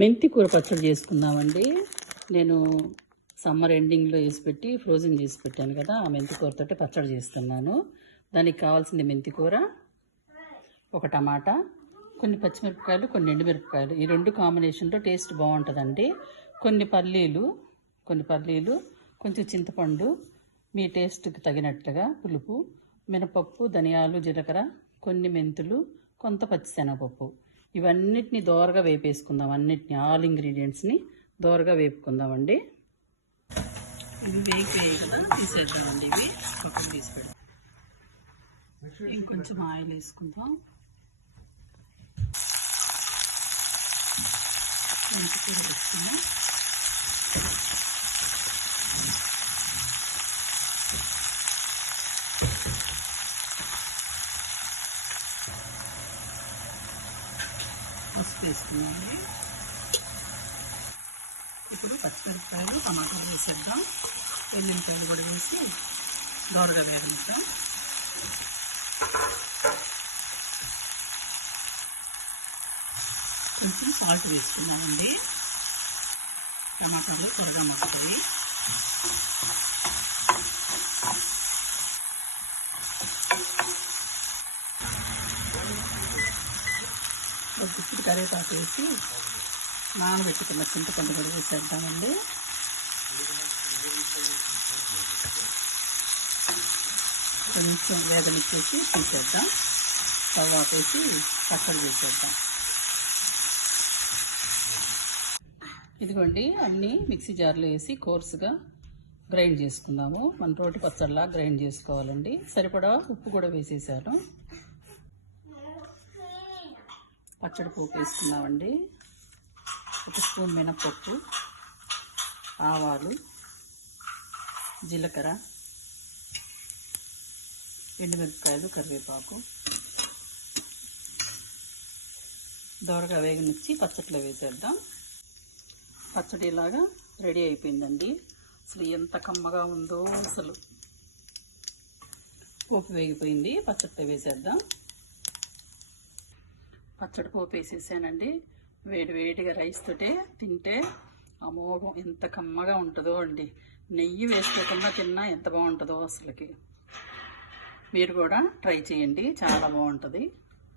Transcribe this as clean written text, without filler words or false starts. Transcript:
మెంతి కూర పచ్చడి చేసుకుందామండి. నేను సమ్మర్ ఎండింగ్లో వేసి పెట్టి ఫ్రోజన్ చేసి పెట్టాను కదా, ఆ మెంతి కూరతోటి పచ్చడి చేస్తున్నాను. దానికి కావాల్సింది మెంతి కూర, ఒక టమాటా, కొన్ని పచ్చిమిరపకాయలు, కొన్ని ఎండుమిరపకాయలు. ఈ రెండు కాంబినేషన్లో టేస్ట్ బాగుంటుందండి. కొన్ని పల్లీలు, కొంచెం చింతపండు, మీ టేస్ట్కి తగినట్లుగా పులుపు, మినపప్పు, ధనియాలు, జీలకర్ర, కొన్ని మెంతులు, కొంత పచ్చిశనగపప్పు. ఇవన్నిటిని దోరగా వేపేసుకుందాం. ఆల్ ఇంగ్రీడియంట్స్ని దోరగా వేపుకుందామండి. ఇవి వేగిపోయాయి కదా, తీసేద్దామండి. ఇవి పక్కన తీసి పెడతాం. ఇంకొంచెం ఆయిల్ వేసుకుందాం. మెంతికూర వేసుకుందాం. పసుపు వేసుకున్నామండి. ఇప్పుడు పచ్చిమిరపకాయలు, టమాటాలు వేసేద్దాం. ఎండుమిరపకాయలు కూడా వేసి దోరగా వేగనిద్దాం. కొంచెం సాల్ట్ వేసుకున్నామండి. టమాటాలు చూద్దాం వస్తాయి. ఇప్పుడు కరివేపాకు వేసి నానబెట్టుకున్న చింతపండు కూడా వేసేద్దామండి. కొంచెం వేగనిచ్చేసి తీసేద్దాం. తర్వాత వేసి పచ్చడి వేసేద్దాం. ఇదిగోండి, అన్నీ మిక్సీ జార్లో వేసి కోర్సుగా గ్రైండ్ చేసుకుందాము. మన రోటి పచ్చడిలా గ్రైండ్ చేసుకోవాలండి. సరిపడా ఉప్పు కూడా వేసేసాను. పచ్చడి పోపు వేసుకున్నామండి. 1 స్పూన్ మినపప్పు, ఆవాలు, జీలకర్ర, ఎండుమిరపకాయలు, కరివేపాకు దోరగా వేగనిచ్చి పచ్చడిలో వేసేద్దాం. పచ్చడి ఇలాగా రెడీ అయిపోయిందండి. అసలు ఎంత కమ్మగా ఉందో అసలు. పోపు వేగిపోయింది, పచ్చడితో వేసేద్దాం. పచ్చడి పోపు వేసేసానండి. వేడిగా రైస్ తోటే తింటే అమోఘం, ఎంత కమ్మగా ఉంటుందో అండి. నెయ్యి వేసుకోకుండా తిన్నా ఎంత బాగుంటుందో అసలుకి. మీరు కూడా ట్రై చేయండి, చాలా బాగుంటుంది.